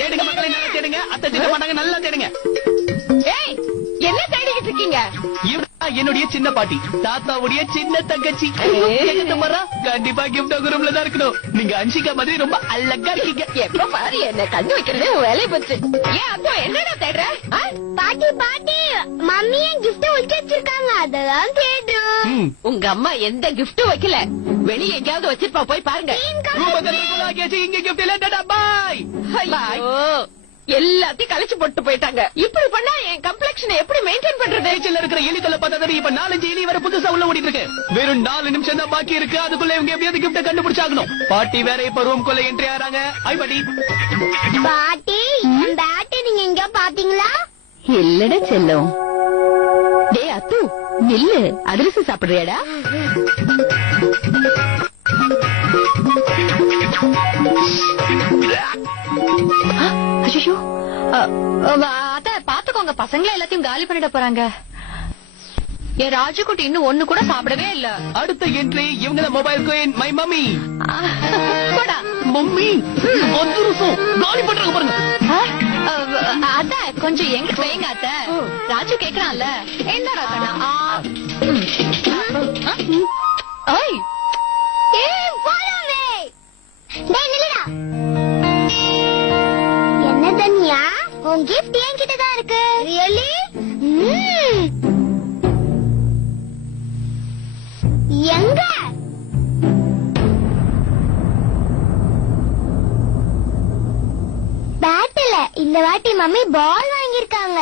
தேடுங்க மக்களை, நல்லா தேடுங்க. அத்தை திட்ட மாட்டாங்க, நல்லா தேடுங்க. என்ன தேடிக்கிட்டு இருக்கீங்க? என்னுடைய சின்ன பாட்டி, தாத்தாவுடைய சின்ன தங்கச்சி. கண்டிப்பா கிஃப்ட் ரூம்ல தான் இருக்கணும். நீங்க அன்ஷிகா மாதிரி ரொம்ப அழகா இருக்கீங்க. எப்ப பாரு என்ன கண்டு வைக்கிறதே உன் வேலையை போச்சு. ஏன் அப்போ என்னடா தேடுற? பாட்டி பாட்டி மம்மி என் கிஃப்ட் வச்சிருக்காங்க, அதெல்லாம் தேடுறோம். உங்க அம்மா எந்த கிஃப்டும் வைக்கல. வெளியே எங்கேயாவது வச்சிருப்பா, போய் பாருங்க. இங்க கிஃப்ட் இல்ல. பாய் பாய். எல்லாத்தையும் கழிச்சு போட்டு போயிட்டாங்க. இப்படி பண்ணா என் கம்ப்ளெக்ஷனை எப்படி மெயின்டைன் பண்றது? பேச்சில் இருக்கிற எலி தொல்லை பார்த்தா இப்ப 4-5 எலி வர புதுசா உள்ள ஓடிட்டு இருக்கு. வெறும் 4 நிமிஷம் தான் பாக்கி இருக்கு. அதுக்குள்ள இவங்க எப்படியாவது கிஃப்ட கண்டுபிடிச்சாகணும். பாட்டி வேற இப்ப ரூம்குள்ள என்ட்ரி ஆறாங்க. ஐ பாட்டி. பாட்டி பேட் நீங்க எங்க பாத்தீங்களா? இல்லடா செல்லம். டேய் அத்து நில்லு, அதிரசம் சாப்பிடுறியாடா? ஐயோ அத பாத்துக்கோங்க, பசங்கள எல்லாத்தையும் காலி பண்ணிட போறாங்க. என் ராஜுக்குட்டி இன்னும் ஒண்ணு கூட சாப்பிடவே இல்ல. அடுத்த என்ட்ரி இவங்க மொபைல் கோயின் மை மம்மி. போடா மம்மி அதிரசம் காலி பண்றாங்க பாருங்க. அத கொஞ்சம் எங்க வைங்க அத்த. ராஜு கேக்குறான்ல. என்ன ராஜா? ஐய் என்ன தனியா உன் கிஃப்ட் என்கிட்ட தான் இருக்கு. ரியலி? எங்க? பேட்ல இந்த வாட்டி மம்மி பால் வாங்கியிருக்காங்க.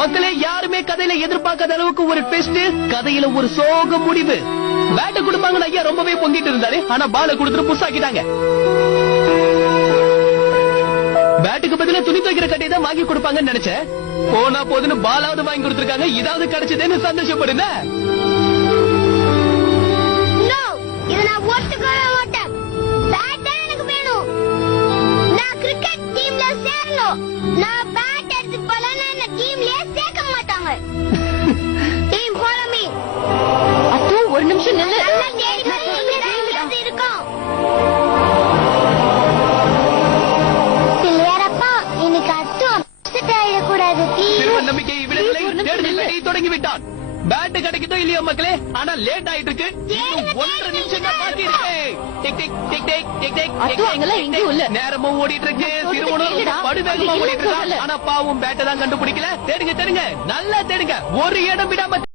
மக்களே, யாருமே கதையில எதிர்பார்க்காத அளவுக்கு ஒரு ட்விஸ்ட், கதையில ஒரு சோக முடிவு. பேட்ட கொடுப்பாங்க ஐயா ரொம்பவே பொங்கிட்டு இருந்தாரு. ஆனா பால கொடுத்துட்டு புஷாக்கிட்டாங்க. பேட்டுக்கு பதிலா துணி துவைக்கிற கட்டையை தான் வாங்கி கொடுப்பாங்கன்னு நினைச்சேன். போனா போதுன்னு பாலாவது வாங்கி கொடுத்திருக்காங்க. இதாவது கிடைச்சதுன்னு சந்தோஷப்படுங்க. இத நான் ஒத்துக்கவே மாட்டேன். பேட் தான் எனக்கு வேணும். நான் கிரிக்கெட் டீம்ல சேரணும். நான் பேட் எடுத்து போலனா என்ன டீம்லயே சேர்க்க மாட்டாங்க. Team follow me. அத்து ஒரு நிமிஷம் நில்லு. நல்லா தேடி பாருங்க, இருக்கும். பிள்ளையாரப்பா இன்னைக்கு அத்து அப்செட் ஆயிடக்கூடாது. திரும்ப நம்பிக்கை விடவில்லை. தேடுதல் தொடங்கி விட்டான். பேட் கிடைக்குதோ இல்லையோ மக்களே, ஆனா லேட் ஆயிட்டு இருக்கு. 1.5 நிமிஷம் தான் பாக்கி இருக்கு. Tick tick tick tick tick tick. நேரமும் ஓடிட்டு இருக்கு. திருவண்ணூர் படுவேகமா ஓடிட்டு இருக்கு. ஆனா பாவம் பேட்டை தான் கண்டுபிடிக்கல. தேடுங்க தேடுங்க, நல்லா தேடுங்க, ஒரு இடம் விடாம.